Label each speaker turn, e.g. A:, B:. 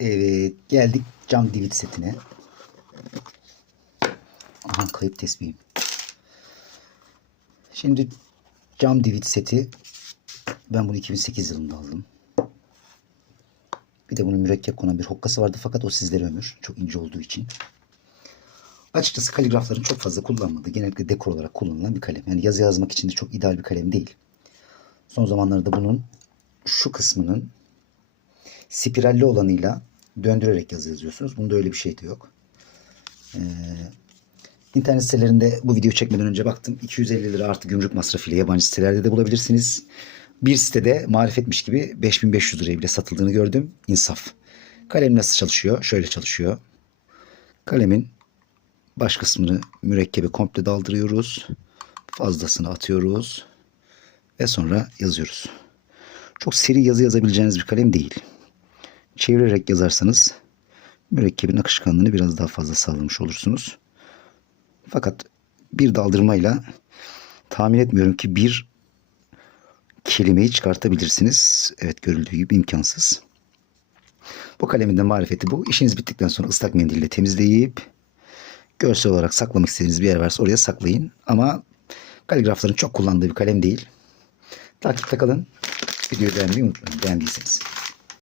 A: Evet geldik cam divit setine. Aha kayıp tesbihim. Şimdi cam divit seti ben bunu 2008 yılında aldım. Bir de bunun mürekkep konan bir hokkası vardı fakat o sizlere ömür. Çok ince olduğu için. Açıkçası kaligrafların çok fazla kullanmadığı, genellikle dekor olarak kullanılan bir kalem. Yani yazı yazmak için de çok ideal bir kalem değil. Son zamanlarda bunun şu kısmının spiralli olanıyla döndürerek yazı yazıyorsunuz. Bunda öyle bir şey de yok. Ee, internet sitelerinde bu video çekmeden önce baktım. 250 lira artı gümrük masrafıyla yabancı sitelerde de bulabilirsiniz. Bir sitede marifetmiş gibi 5500 liraya bile satıldığını gördüm. İnsaf. Kalem nasıl çalışıyor? Şöyle çalışıyor. Kalemin baş kısmını mürekkebe komple daldırıyoruz. Fazlasını atıyoruz. Ve sonra yazıyoruz. Çok seri yazı yazabileceğiniz bir kalem değil. Çevirerek yazarsanız mürekkebin akışkanlığını biraz daha fazla sağlamış olursunuz. Fakat bir daldırmayla tahmin etmiyorum ki bir kelimeyi çıkartabilirsiniz. Evet görüldüğü gibi imkansız. Bu kalemin de marifeti bu. İşiniz bittikten sonra ıslak mendille temizleyip görsel olarak saklamak istediğiniz bir yer varsa oraya saklayın. Ama kaligrafların çok kullandığı bir kalem değil. Takipte kalın. Videoyu beğenmeyi unutmayın beğendiyseniz.